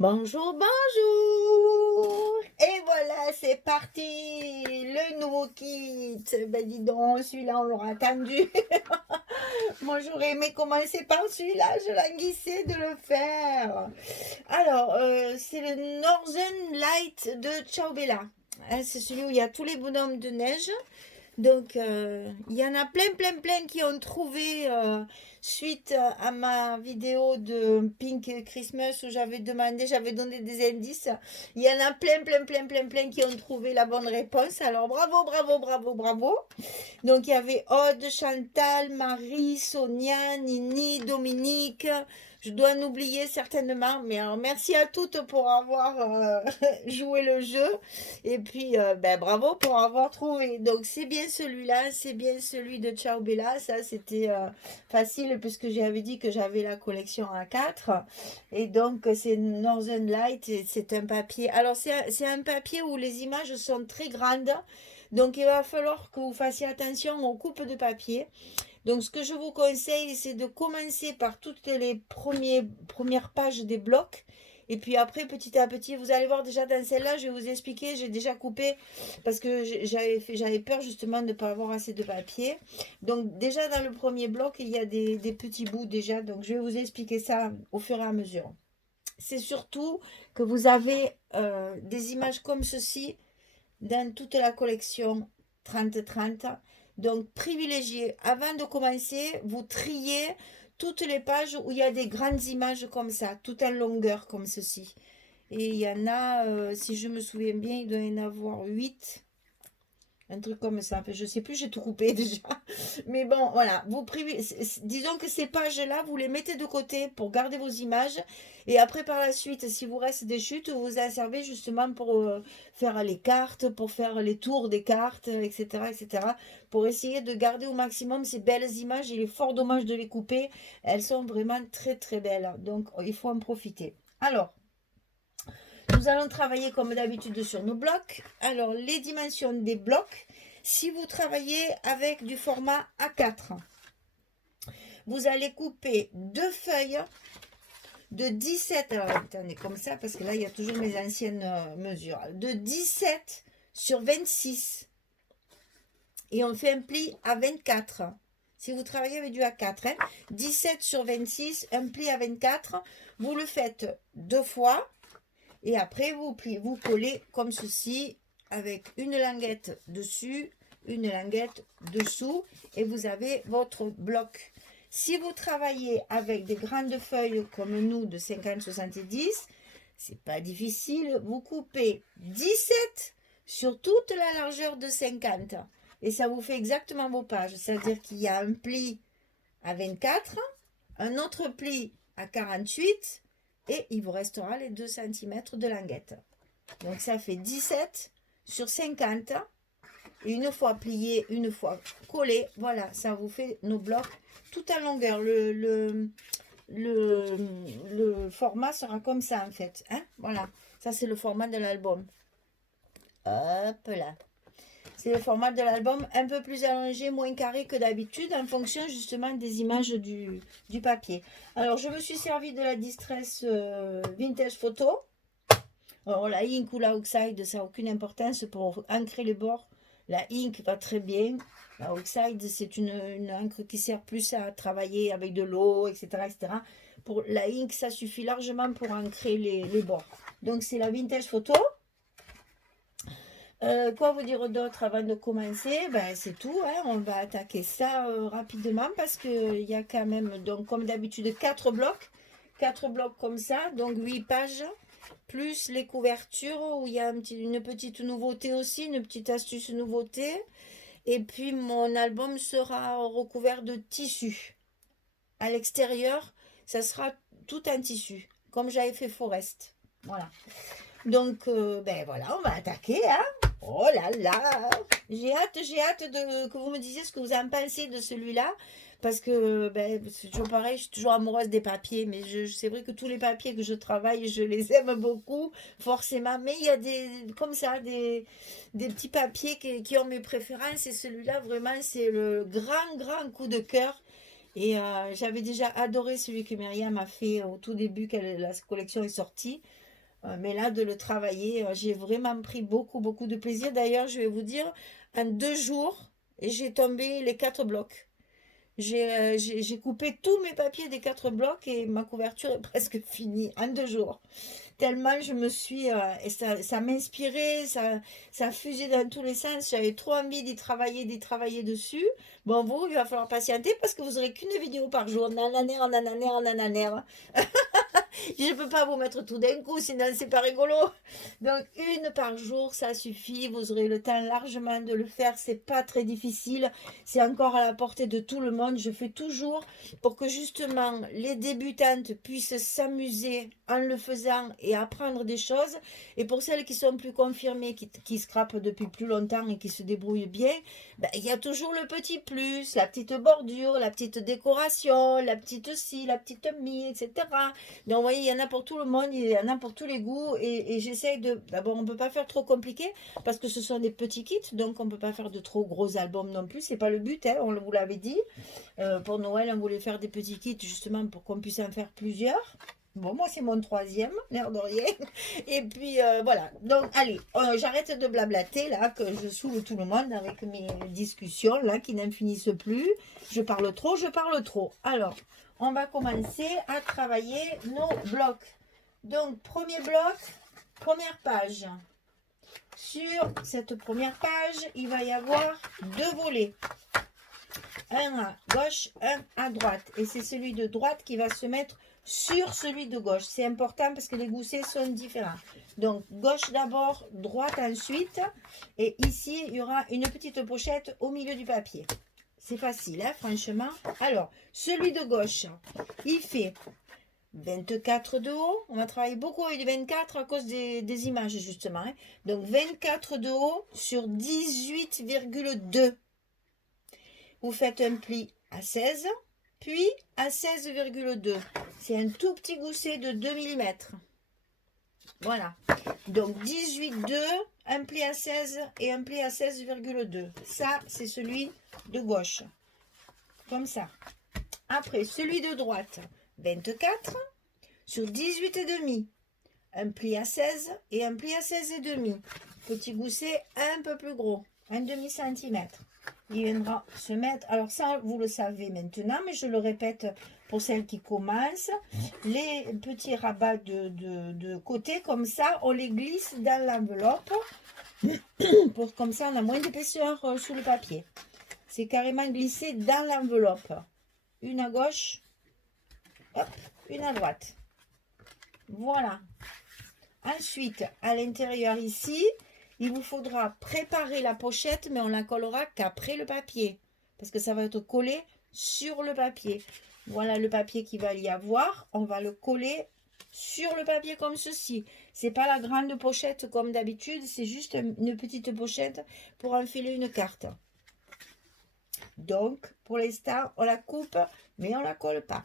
Bonjour, bonjour! Et voilà, c'est parti! Le nouveau kit! Ben dis donc, celui-là, on l'aura attendu. Moi, j'aurais aimé commencer par celui-là, je languissais de le faire. Alors, c'est le Northern Light de Ciao Bella. Hein, c'est celui où il y a tous les bonhommes de neige. Donc, il y en a plein, plein, plein qui ont trouvé suite à ma vidéo de Pink Christmas où j'avais donné des indices. Il y en a plein, plein, plein, plein, plein qui ont trouvé la bonne réponse. Alors, bravo, bravo, bravo, bravo. Donc, il y avait Aude, Chantal, Marie, Sonia, Nini, Dominique. Je dois en oublier certainement, mais alors merci à toutes pour avoir joué le jeu. Et puis, bravo pour avoir trouvé. Donc, c'est bien celui-là, c'est bien celui de Ciao Bella. Ça, c'était facile puisque j'avais dit que j'avais la collection A4. Et donc, c'est Northern Light. C'est un papier. Alors, c'est un papier où les images sont très grandes. Donc, il va falloir que vous fassiez attention aux coupes de papier. Donc, ce que je vous conseille, c'est de commencer par toutes les premières pages des blocs. Et puis après, petit à petit, vous allez voir déjà dans celle-là, je vais vous expliquer, j'ai déjà coupé parce que j'avais peur justement de ne pas avoir assez de papier. Donc déjà dans le premier bloc, il y a des petits bouts déjà. Donc je vais vous expliquer ça au fur et à mesure. C'est surtout que vous avez des images comme ceci dans toute la collection 30-30. Donc, privilégiez, avant de commencer, vous triez toutes les pages où il y a des grandes images comme ça, tout en longueur comme ceci. Et il y en a, si je me souviens bien, il doit y en avoir 8. Un truc comme ça. Enfin, je sais plus, j'ai tout coupé déjà. Mais bon, voilà. Disons que ces pages-là, vous les mettez de côté pour garder vos images. Et après, par la suite, si vous reste des chutes, vous en servez justement pour faire les cartes, pour faire les tours des cartes, etc., etc. Pour essayer de garder au maximum ces belles images. Il est fort dommage de les couper. Elles sont vraiment très, très belles. Donc, il faut en profiter. Alors, nous allons travailler comme d'habitude sur nos blocs. Alors, les dimensions des blocs, si vous travaillez avec du format A4, vous allez couper deux feuilles de 17, alors attendez, comme ça, parce que là, il y a toujours mes anciennes mesures, de 17 sur 26. Et on fait un pli à 24. Si vous travaillez avec du A4, hein, 17 sur 26, un pli à 24, vous le faites deux fois. Et après, vous collez comme ceci, avec une languette dessus, une languette dessous, et vous avez votre bloc. Si vous travaillez avec des grandes feuilles comme nous de 50-70, c'est pas difficile, vous coupez 17 sur toute la largeur de 50. Et ça vous fait exactement vos pages. C'est-à-dire qu'il y a un pli à 24, un autre pli à 48, et il vous restera les 2 cm de languette. Donc ça fait 17 sur 50. Et une fois plié, une fois collé, voilà, ça vous fait nos blocs tout en longueur. Le format sera comme ça en fait. Hein, voilà, ça c'est le format de l'album. Hop là. C'est le format de l'album un peu plus allongé, moins carré que d'habitude, en fonction justement des images du papier. Alors, je me suis servi de la Distress Vintage Photo. Alors, la ink ou la oxide, ça n'a aucune importance pour ancrer les bords. La ink va très bien. La oxide, c'est une encre qui sert plus à travailler avec de l'eau, etc., etc. Pour la ink, ça suffit largement pour ancrer les bords. Donc, c'est la Vintage Photo. Quoi vous dire d'autre avant de commencer? Ben, c'est tout, hein. On va attaquer ça rapidement parce qu'il y a quand même, donc, comme d'habitude, 4 blocs. 4 blocs comme ça, donc 8 pages, plus les couvertures où il y a une petite nouveauté aussi, une petite astuce nouveauté. Et puis mon album sera recouvert de tissu. À l'extérieur, ça sera tout en tissu, comme j'avais fait Forest. Voilà. Donc, ben voilà, on va attaquer, hein. Oh là là, j'ai hâte que vous me disiez ce que vous en pensez de celui-là. Parce que ben, c'est toujours pareil, je suis toujours amoureuse des papiers, mais c'est vrai que tous les papiers que je travaille, je les aime beaucoup, forcément. Mais il y a comme ça, des petits papiers qui ont mes préférences. Et celui-là, vraiment, c'est le grand, grand coup de cœur. Et j'avais déjà adoré celui que Myriam a fait au tout début, quand la collection est sortie. Mais là, de le travailler, j'ai vraiment pris beaucoup de plaisir. D'ailleurs, je vais vous dire, en 2 jours, j'ai tombé les 4 blocs. J'ai coupé tous mes papiers des 4 blocs et ma couverture est presque finie en 2 jours. Tellement je me suis... et ça m'inspirait, ça fusait dans tous les sens. J'avais trop envie d'y travailler dessus. Bon, vous, il va falloir patienter parce que vous n'aurez qu'une vidéo par jour. Nananaire, nananaire, nananaire. Je ne peux pas vous mettre tout d'un coup, sinon c'est pas rigolo. Donc une par jour, ça suffit. Vous aurez le temps largement de le faire. C'est pas très difficile. C'est encore à la portée de tout le monde. Je fais toujours pour que justement les débutantes puissent s'amuser en le faisant et apprendre des choses. Et pour celles qui sont plus confirmées, qui scrapent depuis plus longtemps et qui se débrouillent bien, ben, il y a toujours le petit plus, la petite bordure, la petite décoration, la petite ci, la petite mi, etc. Donc, vous voyez, il y en a pour tout le monde, il y en a pour tous les goûts. Et j'essaye de... D'abord, on ne peut pas faire trop compliqué parce que ce sont des petits kits. Donc, on ne peut pas faire de trop gros albums non plus. C'est pas le but, hein, on vous l'avait dit. Pour Noël, on voulait faire des petits kits justement pour qu'on puisse en faire plusieurs. Bon, moi, c'est mon troisième, l'air de rien. Et puis, voilà. Donc, allez, j'arrête de blablater, là, que je saoule tout le monde avec mes discussions, là, qui n'en finissent plus. Je parle trop, je parle trop. Alors, on va commencer à travailler nos blocs. Donc, premier bloc, première page. Sur cette première page, il va y avoir 2 volets. Un à gauche, un à droite. Et c'est celui de droite qui va se mettre sur celui de gauche. C'est important parce que les goussets sont différents. Donc, gauche d'abord, droite ensuite. Et ici, il y aura une petite pochette au milieu du papier. C'est facile, hein, franchement. Alors, celui de gauche, il fait 24 de haut. On va travailler beaucoup avec du 24 à cause des images, justement. Hein. Donc, 24 de haut sur 18,2. Vous faites un pli à 16, puis à 16,2. C'est un tout petit gousset de 2 mm. Voilà. Donc 18,2, un pli à 16 et un pli à 16,2. Ça, c'est celui de gauche. Comme ça. Après, celui de droite, 24 sur 18,5. Un pli à 16 et un pli à 16,5. Petit gousset un peu plus gros, un demi-centimètre. Il viendra se mettre, alors ça vous le savez maintenant, mais je le répète pour celles qui commencent, les petits rabats de côté comme ça, on les glisse dans l'enveloppe, pour comme ça on a moins d'épaisseur sous le papier. C'est carrément glissé dans l'enveloppe. Une à gauche, hop, une à droite. Voilà. Ensuite, à l'intérieur ici, il vous faudra préparer la pochette, mais on la collera qu'après le papier. Parce que ça va être collé sur le papier. Voilà le papier qu'il va y avoir. On va le coller sur le papier comme ceci. C'est pas la grande pochette comme d'habitude. C'est juste une petite pochette pour enfiler une carte. Donc, pour l'instant, on la coupe, mais on la colle pas.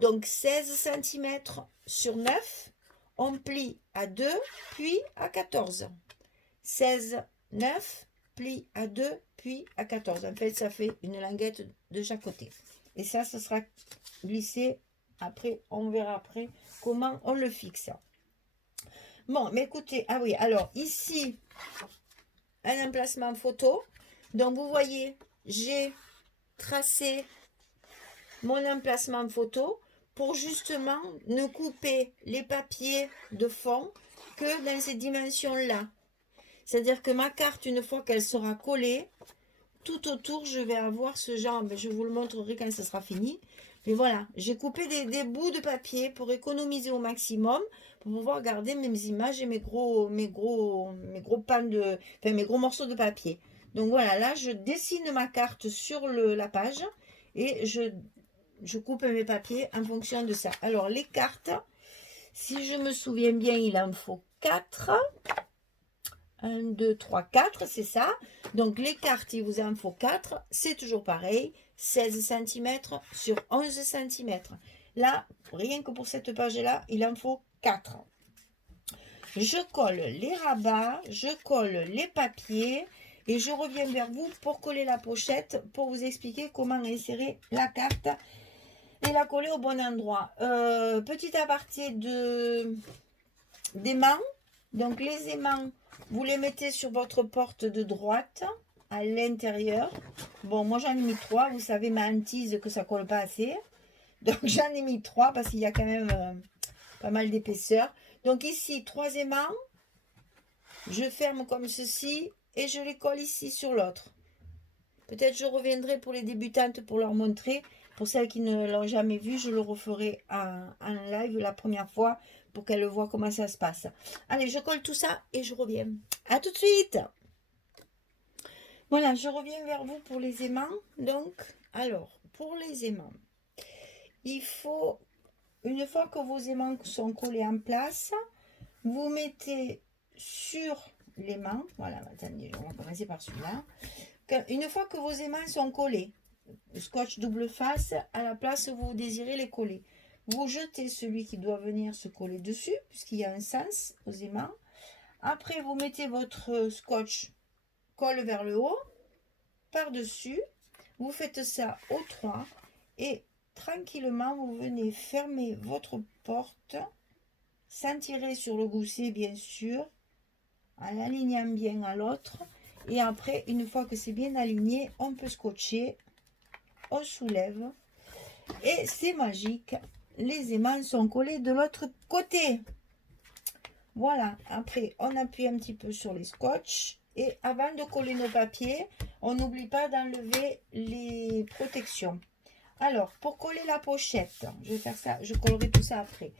Donc, 16 cm sur 9. On plie à 2, puis à 14. 16, 9, plie à 2, puis à 14. En fait, ça fait une languette de chaque côté. Et ça, ce sera glissé. Après, on verra après comment on le fixe. Bon, mais écoutez, ah oui, alors ici, un emplacement photo. Donc, vous voyez, j'ai tracé mon emplacement photo pour justement ne couper les papiers de fond que dans ces dimensions-là. C'est-à-dire que ma carte, une fois qu'elle sera collée, tout autour, je vais avoir ce genre, je vous le montrerai quand ce sera fini. Mais voilà, j'ai coupé des bouts de papier pour économiser au maximum, pour pouvoir garder mes images et mes gros pans de, enfin mes gros morceaux de papier. Donc voilà, là, je dessine ma carte sur la page et je coupe mes papiers en fonction de ça. Alors, les cartes, si je me souviens bien, il en faut 4. 1, 2, 3, 4, c'est ça. Donc, les cartes, il vous en faut 4. C'est toujours pareil. 16 cm sur 11 cm. Là, rien que pour cette page-là, il en faut 4. Je colle les rabats, je colle les papiers et je reviens vers vous pour coller la pochette, pour vous expliquer comment insérer la carte et la coller au bon endroit. Petit aparté d'aimants. Donc les aimants, vous les mettez sur votre porte de droite, à l'intérieur. Bon, moi j'en ai mis 3, vous savez ma hantise que ça colle pas assez. Donc j'en ai mis 3 parce qu'il y a quand même pas mal d'épaisseur. Donc ici, 3 aimants. Je ferme comme ceci et je les colle ici sur l'autre. Peut-être je reviendrai pour les débutantes pour leur montrer. Pour celles qui ne l'ont jamais vu, je le referai en live la première fois pour qu'elles voient comment ça se passe. Allez, je colle tout ça et je reviens. À tout de suite. Voilà, je reviens vers vous pour les aimants. Donc, alors, pour les aimants, il faut, une fois que vos aimants sont collés en place, vous mettez sur l'aimant, voilà, attendez, on va commencer par celui-là. Une fois que vos aimants sont collés, scotch double face, à la place où vous désirez les coller, vous jetez celui qui doit venir se coller dessus, puisqu'il y a un sens aux aimants. Après, vous mettez votre scotch colle vers le haut, par-dessus, vous faites ça aux 3 et tranquillement, vous venez fermer votre porte, sans tirer sur le gousset bien sûr, en l'alignant bien à l'autre. Et après, une fois que c'est bien aligné, on peut scotcher, on soulève et c'est magique. Les aimants sont collés de l'autre côté. Voilà, après on appuie un petit peu sur les scotch et avant de coller nos papiers, on n'oublie pas d'enlever les protections. Alors, pour coller la pochette, je vais faire ça, je collerai tout ça après.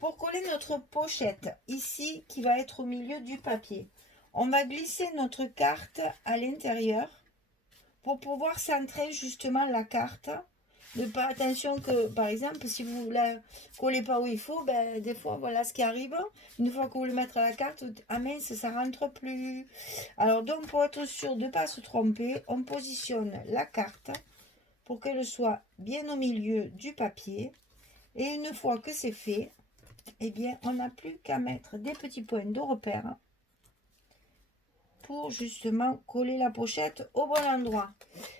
Pour coller notre pochette, ici, qui va être au milieu du papier, on va glisser notre carte à l'intérieur pour pouvoir centrer justement la carte. Ne pas attention que, par exemple, si vous ne la collez pas où il faut, ben, des fois, voilà ce qui arrive. Une fois que vous le mettez à la carte, ah mince, ça rentre plus. Alors donc, pour être sûr de ne pas se tromper, on positionne la carte pour qu'elle soit bien au milieu du papier. Et une fois que c'est fait, eh bien, on n'a plus qu'à mettre des petits points de repère pour justement coller la pochette au bon endroit.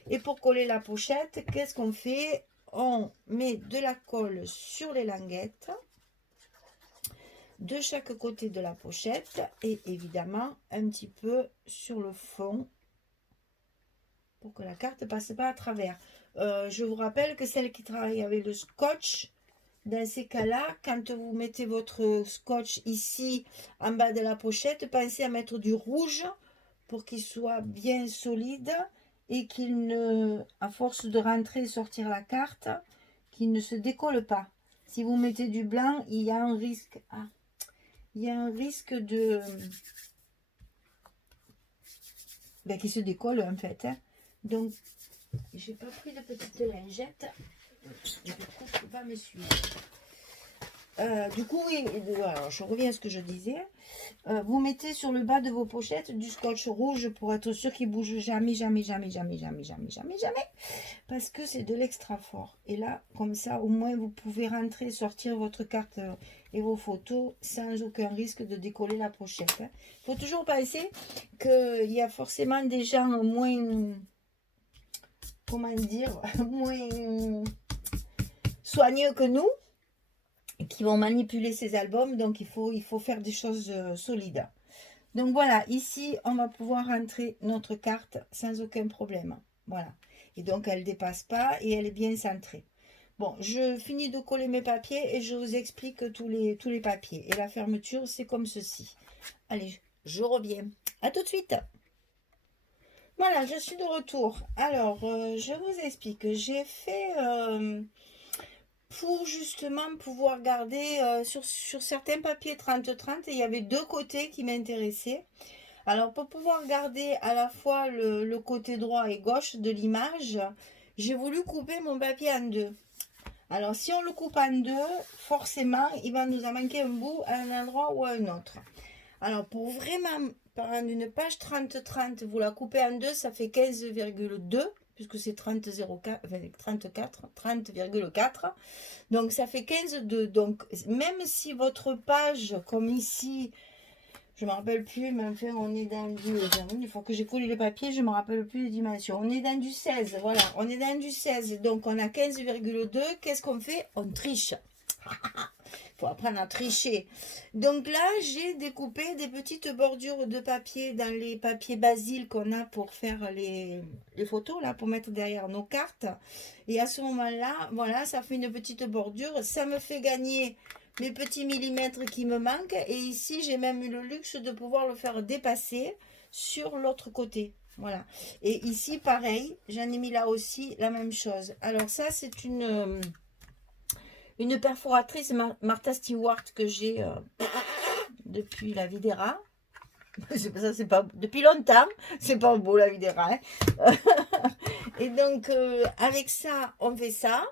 Et pour coller la pochette, qu'est-ce qu'on fait? On met de la colle sur les languettes de chaque côté de la pochette et évidemment un petit peu sur le fond pour que la carte ne passe pas à travers. Je vous rappelle que celle qui travaille avec le scotch, dans ces cas-là, quand vous mettez votre scotch ici en bas de la pochette, pensez à mettre du rouge pour qu'il soit bien solide et qu'il ne, à force de rentrer et sortir la carte, qu'il ne se décolle pas. Si vous mettez du blanc, il y a un risque. Il y a un risque de qu'il se décolle en fait. Donc, j'ai pas pris de petite lingette. Du coup, je ne peux pas me suivre. Du coup, oui, alors, je reviens à ce que je disais. Vous mettez sur le bas de vos pochettes du scotch rouge pour être sûr qu'il ne bouge jamais, jamais, jamais, jamais, jamais, jamais, jamais, jamais. Parce que c'est de l'extra fort. Et là, comme ça, au moins, vous pouvez rentrer, sortir votre carte et vos photos sans aucun risque de décoller la pochette. Il faut toujours penser qu'il y a forcément des gens moins, comment dire, moins soigneux que nous, qui vont manipuler ces albums, donc il faut faire des choses solides. Donc voilà, ici on va pouvoir rentrer notre carte sans aucun problème. Voilà, et donc elle ne dépasse pas et elle est bien centrée. Bon, je finis de coller mes papiers et je vous explique tous les papiers. Et la fermeture, c'est comme ceci. Allez, je reviens. À tout de suite. Voilà, je suis de retour. Alors, je vous explique. J'ai fait... pour justement pouvoir garder sur certains papiers 30-30, il y avait deux côtés qui m'intéressaient. Alors pour pouvoir garder à la fois le côté droit et gauche de l'image, j'ai voulu couper mon papier en deux. Alors si on le coupe en deux, forcément il va nous en manquer un bout à un endroit ou à un autre. Alors pour vraiment prendre une page 30-30, vous la coupez en deux, ça fait 15,2 puisque c'est 30,4. Donc ça fait 15,2. Donc même si votre page, comme ici, je ne me rappelle plus, mais enfin on est dans du... Une fois que j'ai collé le papier, je ne me rappelle plus les dimensions. On est dans du 16, voilà, on est dans du 16. Donc on a 15,2. Qu'est-ce qu'on fait? On triche. faut apprendre à tricher. Donc là, j'ai découpé des petites bordures de papier dans les papiers Basile qu'on a pour faire les photos, là, pour mettre derrière nos cartes. Et à ce moment-là, voilà, ça fait une petite bordure. Ça me fait gagner mes petits millimètres qui me manquent. Et ici, j'ai même eu le luxe de pouvoir le faire dépasser sur l'autre côté. Voilà. Et ici, pareil, j'en ai mis là aussi la même chose. Alors ça, c'est une perforatrice Martha Stewart que j'ai depuis la vie des rats. Ça, c'est pas depuis longtemps. C'est pas beau la vie des rats. Hein. Et donc, avec ça, on fait ça.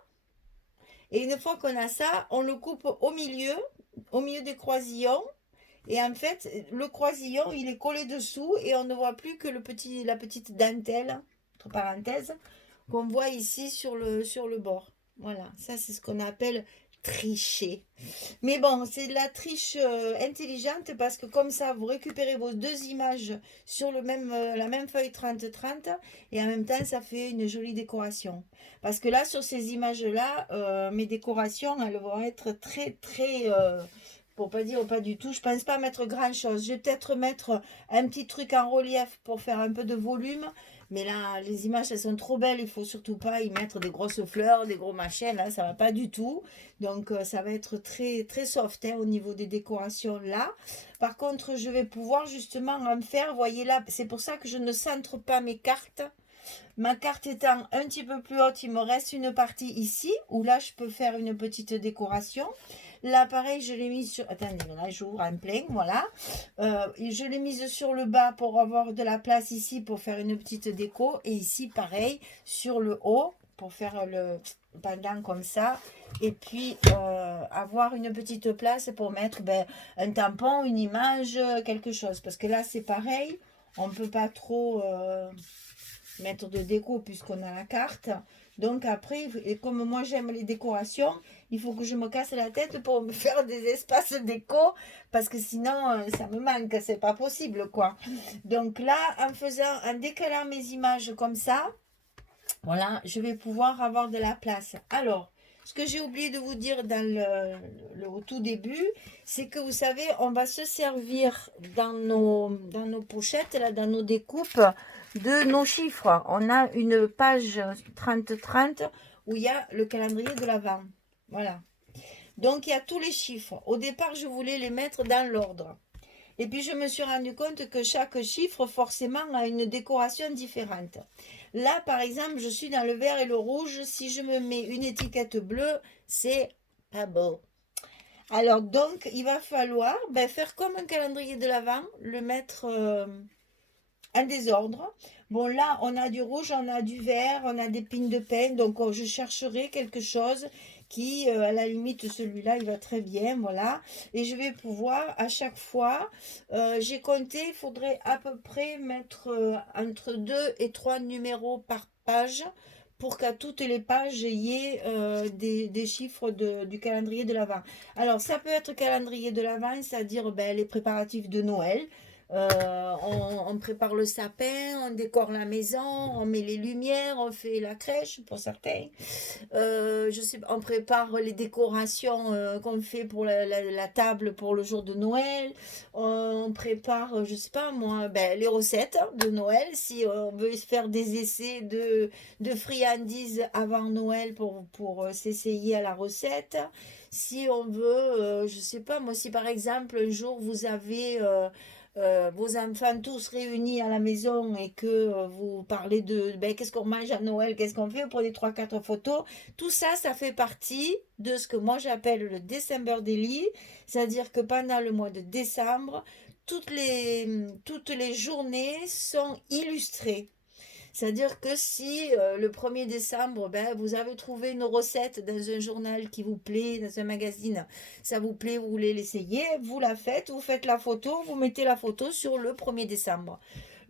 Et une fois qu'on a ça, on le coupe au milieu des croisillons. Et en fait, le croisillon, il est collé dessous et on ne voit plus que la petite dentelle, entre parenthèses, qu'on voit ici sur le bord. Voilà, ça c'est ce qu'on appelle tricher. Mais bon, c'est de la triche intelligente parce que comme ça, vous récupérez vos deux images sur la même feuille 30-30 et en même temps, ça fait une jolie décoration. Parce que là, sur ces images-là, mes décorations, elles vont être très, très... pour pas dire pas du tout, je pense pas mettre grand chose. Je vais peut-être mettre un petit truc en relief pour faire un peu de volume. Mais là, les images, elles sont trop belles. Il faut surtout pas y mettre des grosses fleurs, des gros machins. Là, ça va pas du tout. Donc, ça va être très, très soft hein, au niveau des décorations là. Par contre, je vais pouvoir justement en faire. Voyez là, c'est pour ça que je ne centre pas mes cartes. Ma carte étant un petit peu plus haute, il me reste une partie ici où là, je peux faire une petite décoration. Là, pareil, je l'ai mise sur... Attendez, là, j'ouvre un plein, voilà. Je l'ai mise sur le bas pour avoir de la place ici pour faire une petite déco. Et ici, pareil, sur le haut pour faire le pendant comme ça. Et puis, avoir une petite place pour mettre un tampon, une image, quelque chose. Parce que là, c'est pareil. On ne peut pas trop mettre de déco puisqu'on a la carte. Donc après, et comme moi j'aime les décorations, il faut que je me casse la tête pour me faire des espaces déco parce que sinon ça me manque, c'est pas possible quoi. Donc là, en décalant mes images comme ça, voilà, je vais pouvoir avoir de la place. Alors, ce que j'ai oublié de vous dire au tout début, c'est que vous savez, on va se servir dans nos pochettes, là, dans nos découpes, de nos chiffres. On a une page 30-30 où il y a le calendrier de l'Avent. Voilà. Donc, il y a tous les chiffres. Au départ, je voulais les mettre dans l'ordre. Et puis, je me suis rendu compte que chaque chiffre, forcément, a une décoration différente. Là, par exemple, je suis dans le vert et le rouge. Si je me mets une étiquette bleue, c'est pas beau. Alors, donc, il va falloir faire comme un calendrier de l'Avent, le mettre en désordre. Bon, là, on a du rouge, on a du vert, on a des pins de peine. Donc, je chercherai quelque chose qui, à la limite, celui-là, il va très bien, voilà. Et je vais pouvoir, à chaque fois, j'ai compté, il faudrait à peu près mettre entre 2 et 3 numéros par page pour qu'à toutes les pages, il y ait des chiffres du calendrier de l'Avent. Alors, ça peut être calendrier de l'Avent, c'est-à-dire les préparatifs de Noël. On prépare le sapin, on décore la maison, on met les lumières, on fait la crèche pour certains. Je sais, on prépare les décorations qu'on fait pour la table pour le jour de Noël. On prépare, je sais pas moi, les recettes de Noël. Si on veut faire des essais de friandises avant Noël pour s'essayer à la recette. Si on veut, je sais pas moi, si par exemple un jour vous avez... vos enfants tous réunis à la maison et que vous parlez de qu'est-ce qu'on mange à Noël, qu'est-ce qu'on fait, vous prenez 3-4 photos. Tout ça, ça fait partie de ce que moi j'appelle le December Daily, c'est-à-dire que pendant le mois de décembre, toutes les journées sont illustrées. C'est-à-dire que si le 1er décembre, vous avez trouvé une recette dans un journal qui vous plaît, dans un magazine, ça vous plaît, vous voulez l'essayer, vous la faites, vous faites la photo, vous mettez la photo sur le 1er décembre.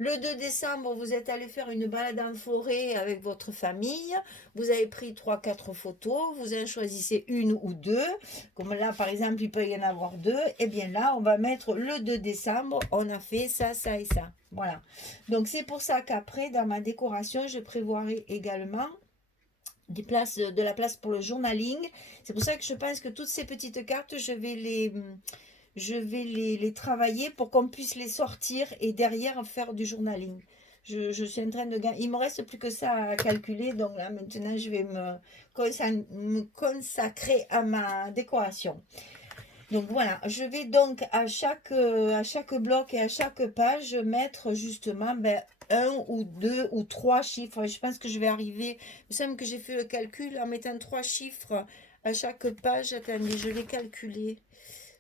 Le 2 décembre, vous êtes allé faire une balade en forêt avec votre famille. Vous avez pris 3-4 photos. Vous en choisissez une ou deux. Comme là, par exemple, il peut y en avoir deux. Et bien là, on va mettre le 2 décembre. On a fait ça, ça et ça. Voilà. Donc, c'est pour ça qu'après, dans ma décoration, je prévoirai également de la place pour le journaling. C'est pour ça que je pense que toutes ces petites cartes, je vais les travailler pour qu'on puisse les sortir et derrière faire du journaling. Je suis en train de gagner. Il me reste plus que ça à calculer. Donc là, maintenant, je vais me consacrer à ma décoration. Donc voilà, je vais donc à chaque bloc et à chaque page mettre justement un ou deux ou trois chiffres. Je pense que je vais arriver. Il me semble que j'ai fait le calcul en mettant trois chiffres à chaque page. Attendez, je l'ai calculé.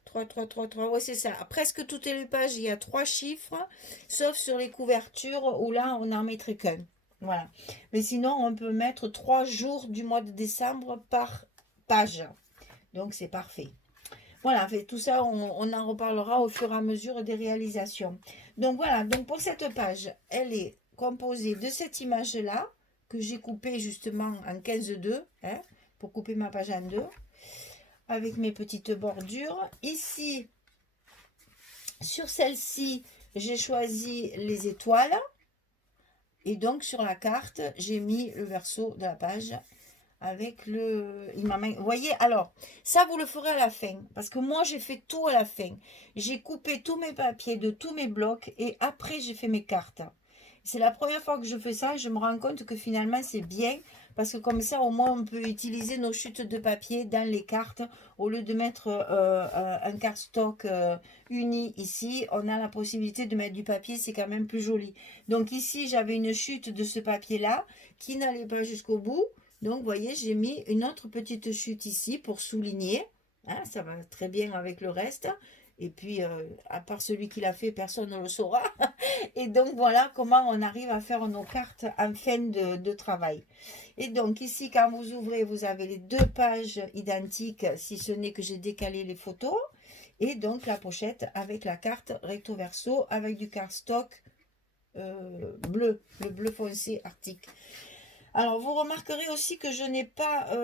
3, 3, 3, 3. Ouais, c'est ça. Presque toutes les pages, il y a trois chiffres, sauf sur les couvertures où là, on n'en mettrait qu'un. Voilà. Mais sinon, on peut mettre 3 jours du mois de décembre par page. Donc, c'est parfait. Voilà, tout ça, on en reparlera au fur et à mesure des réalisations. Donc voilà, donc pour cette page, elle est composée de cette image-là, que j'ai coupée justement en 15-2, hein, pour couper ma page en deux, avec mes petites bordures. Ici, sur celle-ci, j'ai choisi les étoiles. Et donc sur la carte, j'ai mis le verso de la page avec vous voyez, alors, ça vous le ferez à la fin, parce que moi j'ai fait tout à la fin. J'ai coupé tous mes papiers de tous mes blocs et après j'ai fait mes cartes. C'est la première fois que je fais ça et je me rends compte que finalement c'est bien, parce que comme ça au moins on peut utiliser nos chutes de papier dans les cartes. Au lieu de mettre un cardstock uni ici, on a la possibilité de mettre du papier, c'est quand même plus joli. Donc ici j'avais une chute de ce papier là qui n'allait pas jusqu'au bout. Donc, vous voyez, j'ai mis une autre petite chute ici pour souligner. Hein, ça va très bien avec le reste. Et puis, à part celui qui l'a fait, personne ne le saura. Et donc, voilà comment on arrive à faire nos cartes en fin de travail. Et donc, ici, quand vous ouvrez, vous avez les deux pages identiques, si ce n'est que j'ai décalé les photos. Et donc, la pochette avec la carte recto verso, avec du cardstock bleu, le bleu foncé arctique. Alors, vous remarquerez aussi que je n'ai pas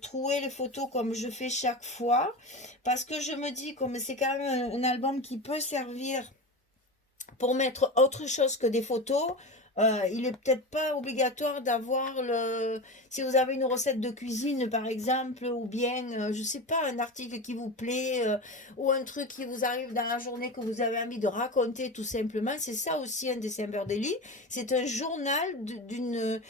troué les photos comme je fais chaque fois. Parce que je me dis, comme c'est quand même un album qui peut servir pour mettre autre chose que des photos, il n'est peut-être pas obligatoire d'avoir si vous avez une recette de cuisine par exemple, ou bien, je ne sais pas, un article qui vous plaît, ou un truc qui vous arrive dans la journée que vous avez envie de raconter tout simplement. C'est ça aussi un December Daily. C'est un journal d'une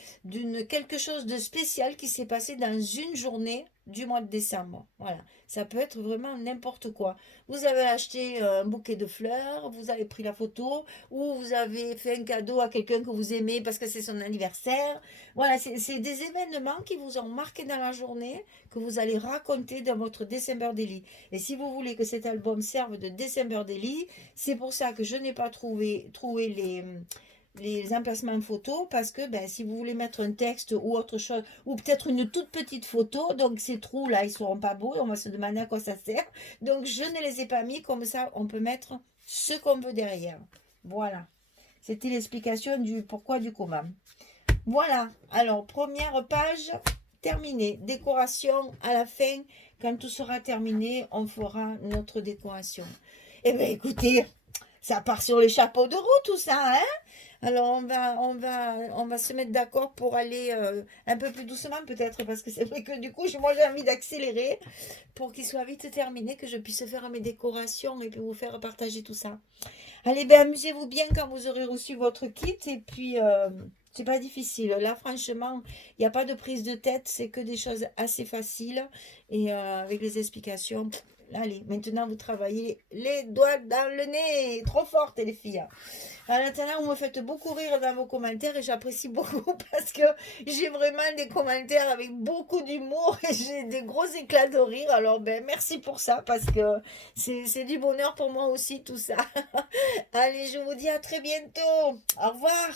quelque chose de spécial qui s'est passé dans une journée du mois de décembre. Voilà, ça peut être vraiment n'importe quoi. Vous avez acheté un bouquet de fleurs, vous avez pris la photo, ou vous avez fait un cadeau à quelqu'un que vous aimez parce que c'est son anniversaire. Voilà, c'est des événements qui vous ont marqué dans la journée, que vous allez raconter dans votre December Daily. Et si vous voulez que cet album serve de December Daily, c'est pour ça que je n'ai pas trouvé les emplacements photos, parce que si vous voulez mettre un texte ou autre chose, ou peut-être une toute petite photo, donc ces trous là ils seront pas beaux, on va se demander à quoi ça sert. Donc je ne les ai pas mis, comme ça on peut mettre ce qu'on veut derrière. Voilà, c'était l'explication du pourquoi du comment. Voilà, alors première page terminée. Décoration à la fin, quand tout sera terminé, on fera notre décoration. Eh bien écoutez, ça part sur les chapeaux de roue tout ça, hein. Alors on va se mettre d'accord pour aller un peu plus doucement peut-être, parce que c'est vrai que du coup moi j'ai envie d'accélérer pour qu'il soit vite terminé, que je puisse faire mes décorations et puis vous faire partager tout ça. Allez, amusez-vous bien quand vous aurez reçu votre kit, et puis c'est pas difficile. Là franchement, il n'y a pas de prise de tête, c'est que des choses assez faciles, et avec les explications. Allez, maintenant vous travaillez les doigts dans le nez, trop fortes les filles. En attendant, vous me faites beaucoup rire dans vos commentaires et j'apprécie beaucoup, parce que j'ai vraiment des commentaires avec beaucoup d'humour et j'ai des gros éclats de rire. Alors merci pour ça, parce que c'est du bonheur pour moi aussi tout ça. Allez, je vous dis à très bientôt. Au revoir.